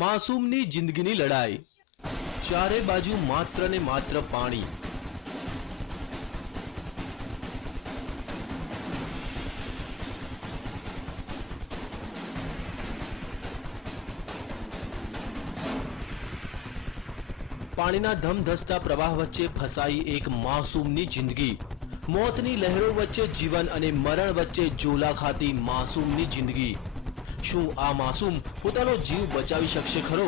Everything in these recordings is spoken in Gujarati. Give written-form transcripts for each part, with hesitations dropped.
માસૂમની જિંદગીની લડાઈ। ચારે બાજુ માત્ર ને માત્ર પાણી। પાણીના ધમધસતા પ્રવાહ વચ્ચે ફસાઈ એક માસૂમની જિંદગી। મોતની લહેરો વચ્ચે જીવન અને મરણ વચ્ચે ઝોલા ખાતી માસૂમની જિંદગી। શું આ માસૂમ પોતાનો જીવ બચાવી શકશે ખરો?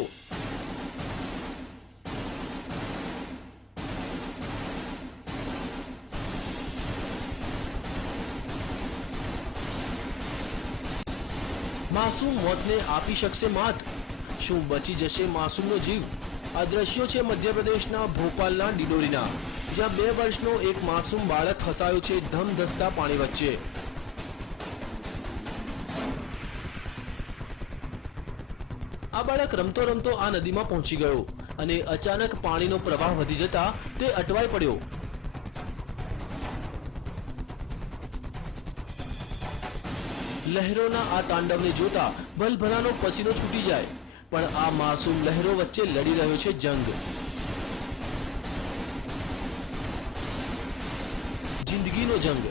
માસૂમ મોતને આપી શકશે માત? શું બચી જશે માસૂમનો જીવ? આ દ્રશ્યો છે મધ્યપ્રદેશના ભોપાલના ડિંડોરીના, જ્યાં 2 વર્ષનો એક માસૂમ બાળક ફસાયો છે ધમધસતા પાણી વચ્ચે। આ બાળક રમતો રમતો આ નદીમાં પહોંચી ગયો અને અચાનક પાણીનો પ્રવાહ વધી જતા તે અટવાઈ પડ્યો। લહેરોના આ તાંડવને જોતા ભલભલાનો પસીનો છૂટી જાય, પણ આ માસૂમ લહેરો વચ્ચે લડી રહ્યો છે જંગ। જિંદગીનો જંગ।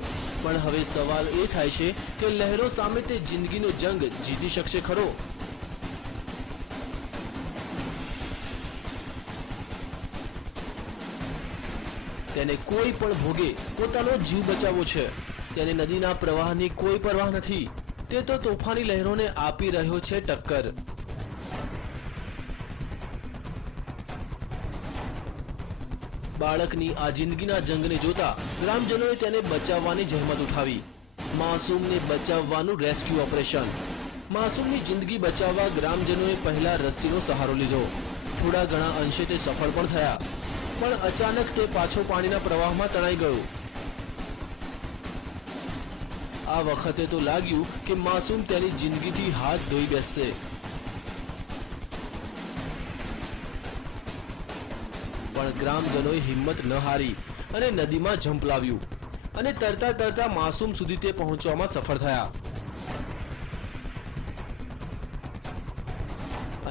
પણ હવે સવાલ એ થાય છે કે લહેરો સામે તે જિંદગીનો જંગ જીતી શકશે ખરો? તેને કોઈ પણ ભોગે પોતાનો જીવ બચાવવો છે। તેને નદીના પ્રવાહની કોઈ પરવાહ નથી। તે તો તોફાની લહેરોને આપી રહ્યો છે ટક્કર। બાળકની આ જિંદગીના જંગને જોતા ગ્રામજનોએ તેને બચાવવાની જહેમત ઉઠાવી। માસૂમને બચાવવાનું રેસ્ક્યુ ઓપરેશન। માસૂમની જિંદગી બચાવવા ગ્રામજનોએ પહેલા રસ્સીનો સહારો લીધો। થોડા ઘણા અંશે તે સફળ પણ થયા, પણ અચાનક તે પાછો પાણીના પ્રવાહમાં તણાઈ ગયો। આ વખતે તો લાગ્યું કે માસૂમ તેની જિંદગીથી હાથ ધોઈ બેસશે, પણ ગ્રામજનોએ હિંમત ન હારી અને નદીમાં ઝંપલાવ્યું અને તરતા તરતા માસૂમ સુધી તે પહોંચવામાં સફળ થયા।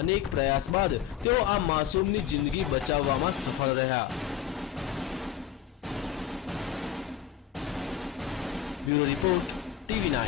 અનેક પ્રયાસ બાદ તેઓ આ માસૂમની જિંદગી બચાવવામાં સફળ રહ્યા। Bureau report, TV9।